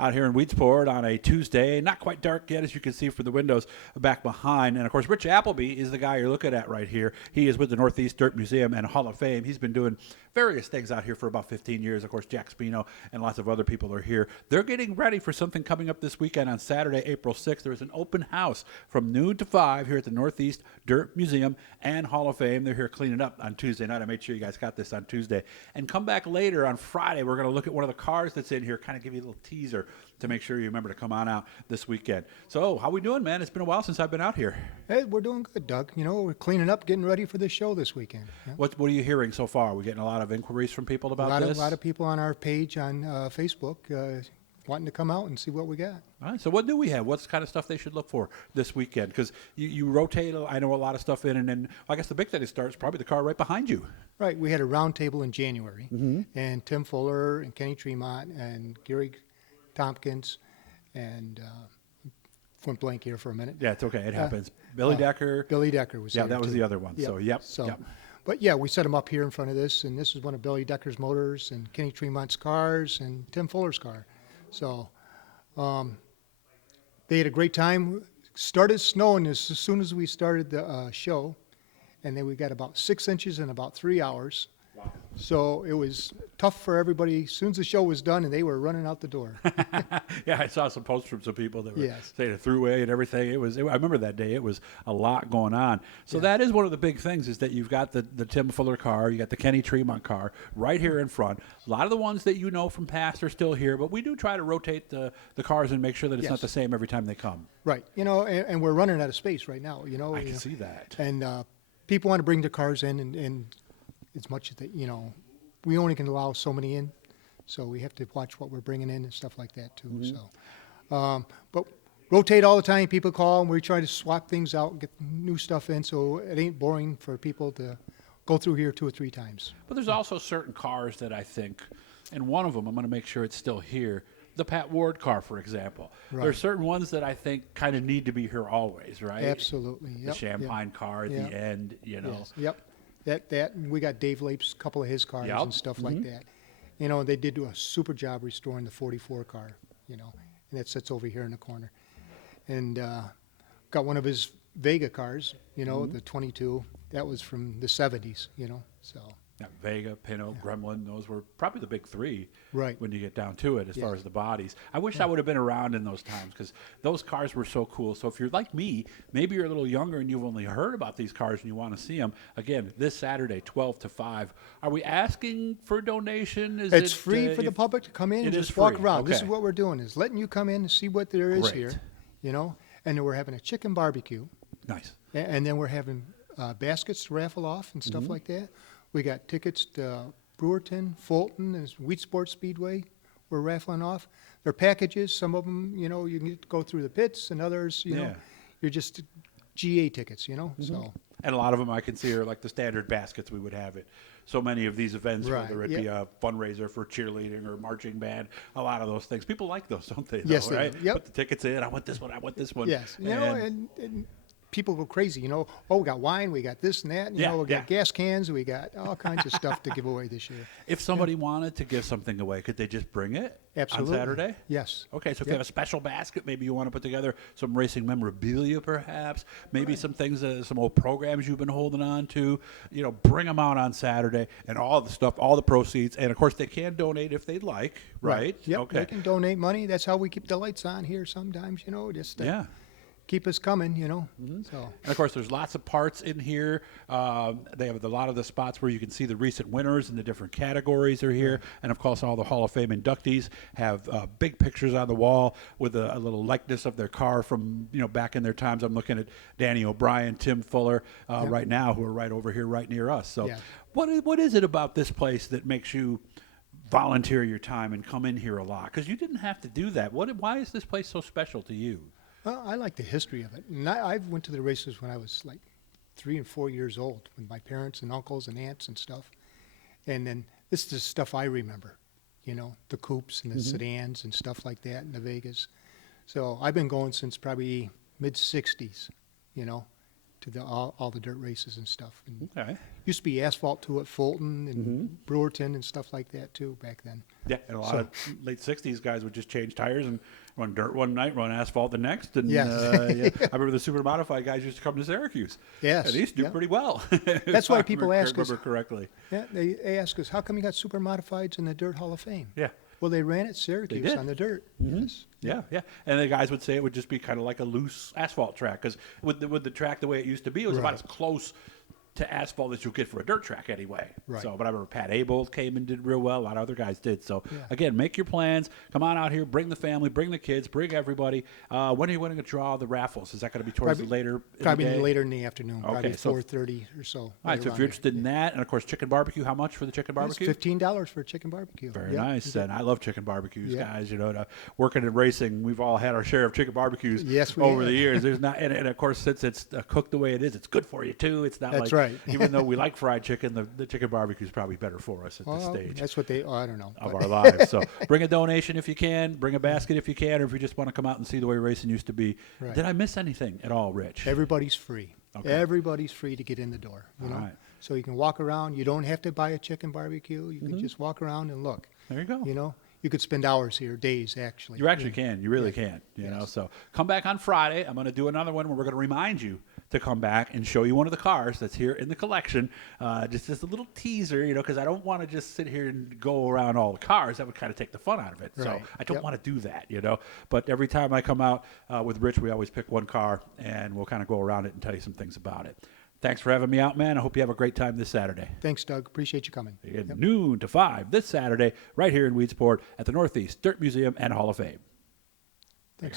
out here in Weedsport on a Tuesday. Not quite dark yet, as you can see from the windows back behind. And, of course, Rich Applebee is the guy you're looking at right here. He is with the Northeast Dirt Museum and Hall of Fame. He's been doing various things out here for about 15 years. Of course, Jack Spino and lots of other people are here. They're getting ready for something coming up this weekend on Saturday, April 6th. There's an open house from noon to 5 here at the Northeast Dirt Museum and Hall of Fame. They're here cleaning up on Tuesday night. I made sure you guys got this on Tuesday. And come back later on Friday. We're going to look at one of the cars that's in here, kind of give you a little teaser to make sure you remember to come on out this weekend. So, how we doing, man? It's been a while since I've been out here. Hey, we're doing good, Doug. You know, we're cleaning up, getting ready for the show this weekend. Yeah. What are you hearing so far? We're getting a lot of inquiries from people about this? A lot of people on our page on Facebook wanting to come out and see what we got. All right, so what do we have? What's the kind of stuff they should look for this weekend? Because you rotate, I know, a lot of stuff in, and then I guess the big thing that starts probably the car right behind you. Right. We had a round table in January, and Tim Fuller and Kenny Tremont and Gary Tompkins and went blank here for a minute. Yeah, it's okay. It happens. Billy Decker. Billy Decker was there. Yeah, that was too. the other one. Yep. Yep. But, yeah, we set them up here in front of this, and this is one of Billy Decker's motors and Kenny Tremont's cars and Tim Fuller's car. So they had a great time. Started snowing as soon as we started the show, and then we got about 6 inches in about 3 hours. Wow. So it was tough for everybody. As soon as the show was done, and they were running out the door. Yeah, I saw some posts from some people that were Yes. saying it threw away and everything. I remember that day. It was a lot going on. So that is one of the big things is that you've got the Tim Fuller car, you got the Kenny Tremont car right here in front. A lot of the ones that you know from past are still here, but we do try to rotate the cars and make sure that it's not the same every time they come. Right. You know, and we're running out of space right now. You know, I can see that. And people want to bring their cars in, and as much as they, you know, we only can allow so many in, so we have to watch what we're bringing in and stuff like that too. So, but rotate all the time. People call, and we try to swap things out, get new stuff in, so it ain't boring for people to go through here 2 or 3 times. But there's also certain cars that I think, and one of them, I'm going to make sure it's still here. The Pat Ward car, for example. Right. There are certain ones that I think kind of need to be here always, right? Absolutely. The Champagne car at the end, you know. Yes. Yep. That we got Dave Lape's couple of his cars and stuff like that. You know, they did do a super job restoring the 44 car, you know, and that sits over here in the corner. And got one of his Vega cars, you know, the 22. That was from the 70s, you know, so. Yeah, Vega, Pinto, Gremlin, those were probably the big three when you get down to it as far as the bodies. I wish I would have been around in those times because those cars were so cool. So if you're like me, maybe you're a little younger and you've only heard about these cars and you want to see them, again, this Saturday, 12 to 5. Are we asking for a donation? It's free for the public to come in and just walk around. Okay. This is what we're doing, is letting you come in and see what there is here, you know. And then we're having a chicken barbecue. Nice. And then we're having baskets to raffle off and stuff like that. We got tickets to Brewerton, Fulton, and Weedsport Speedway we're raffling off. They're packages. Some of them, you know, you can go through the pits, and others, you know, you're just GA tickets, you know. So. And a lot of them I can see are like the standard baskets we would have at so many of these events, whether it be a fundraiser for cheerleading or marching band, a lot of those things. People like those, don't they? Yes, right? they do. Yep. Put the tickets in. I want this one. I want this one. Yes. You know, and people go crazy, you know. Oh, we got wine, we got this and that. You know, we got gas cans, we got all kinds of stuff to give away this year. If somebody wanted to give something away, could they just bring it Absolutely. on Saturday? Yes. Okay, so if you have a special basket, maybe you want to put together some racing memorabilia perhaps, maybe some things, some old programs you've been holding on to, you know, bring them out on Saturday and all the stuff, all the proceeds. And, of course, they can donate if they'd like, right? Yep, okay. They can donate money. That's how we keep the lights on here sometimes, you know, just keep us coming, you know. So. And, of course, there's lots of parts in here. They have a lot of the spots where you can see the recent winners and the different categories are here. And, of course, all the Hall of Fame inductees have big pictures on the wall with a little likeness of their car from, you know, back in their times. I'm looking at Danny O'Brien, Tim Fuller right now, who are right over here right near us. So what is it about this place that makes you volunteer your time and come in here a lot? Because you didn't have to do that. Why is this place so special to you? Well, I like the history of it. And I went to the races when I was like 3 and 4 years old with my parents and uncles and aunts and stuff. And then this is the stuff I remember, you know, the coupes and the sedans and stuff like that and the Vegas. So I've been going since probably mid-'60s, you know, to all the dirt races and stuff. And Okay. used to be asphalt too at Fulton and Brewerton and stuff like that too back then. Yeah, and a lot of late '60s guys would just change tires and run dirt one night, run asphalt the next. And Yes. yeah, I remember the super modified guys used to come to Syracuse. Yes, and they used to do yeah. pretty well. That's If I why people ask us- remember correctly. Yeah, they ask us, how come you got super modifieds in the Dirt Hall of Fame? Yeah. Well, they ran at Syracuse did. on the dirt. Yes. Yeah, yeah, and the guys would say it would just be kind of like a loose asphalt track because with the track the way it used to be, it was about Right. as close to asphalt as you get for a dirt track anyway. Right. So, but I remember Pat Abold came and did real well. A lot of other guys did. So, Yeah. again, make your plans. Come on out here. Bring the family. Bring the kids. Bring everybody. When are you going to draw the raffles? Is that going to be towards Probably- the later? Probably in the day? later in the afternoon, Okay, probably so- 4:30 or so. All right. right So if around you're there. interested in that, and of course chicken barbecue, how much for the chicken It's barbecue? $15 for a chicken barbecue. Very Yep. nice, and I love chicken barbecues, Yeah. guys. You know, working in racing, we've all had our share of chicken barbecues Yes, we over have. the years. There's not, and of course, since it's cooked the way it is, it's good for you too. It's not That's like, right. even though we like fried chicken, the chicken barbecue is probably better for us at this Well, stage that's what they. Oh, I don't know. of but- our lives. So bring a donation if you can, bring a basket if you can, or if you just want to come out and see the way racing used to be. Right. Did I miss anything at all, Rich? Everybody's free. Okay. Everybody's free to get in the door. You know? All right. So you can walk around. You don't have to buy a chicken barbecue. You can just walk around and look. There you go. You know, you could spend hours here, days actually. You actually can. You really can. You know. Yes. So come back on Friday. I'm going to do another one where we're going to remind you to come back and show you one of the cars that's here in the collection. Just as a little teaser, you know, because I don't want to just sit here and go around all the cars. That would kind of take the fun out of it. So Right. I don't Yep. want to do that, you know. But every time I come out with Rich, we always pick one car and we'll kind of go around it and tell you some things about it. Thanks for having me out, man. I hope you have a great time this Saturday. Thanks, Doug. Appreciate you coming. Again, Yep. noon to 5 this Saturday, right here in Weedsport at the Northeast Dirt Museum and Hall of Fame. Thanks, Doug.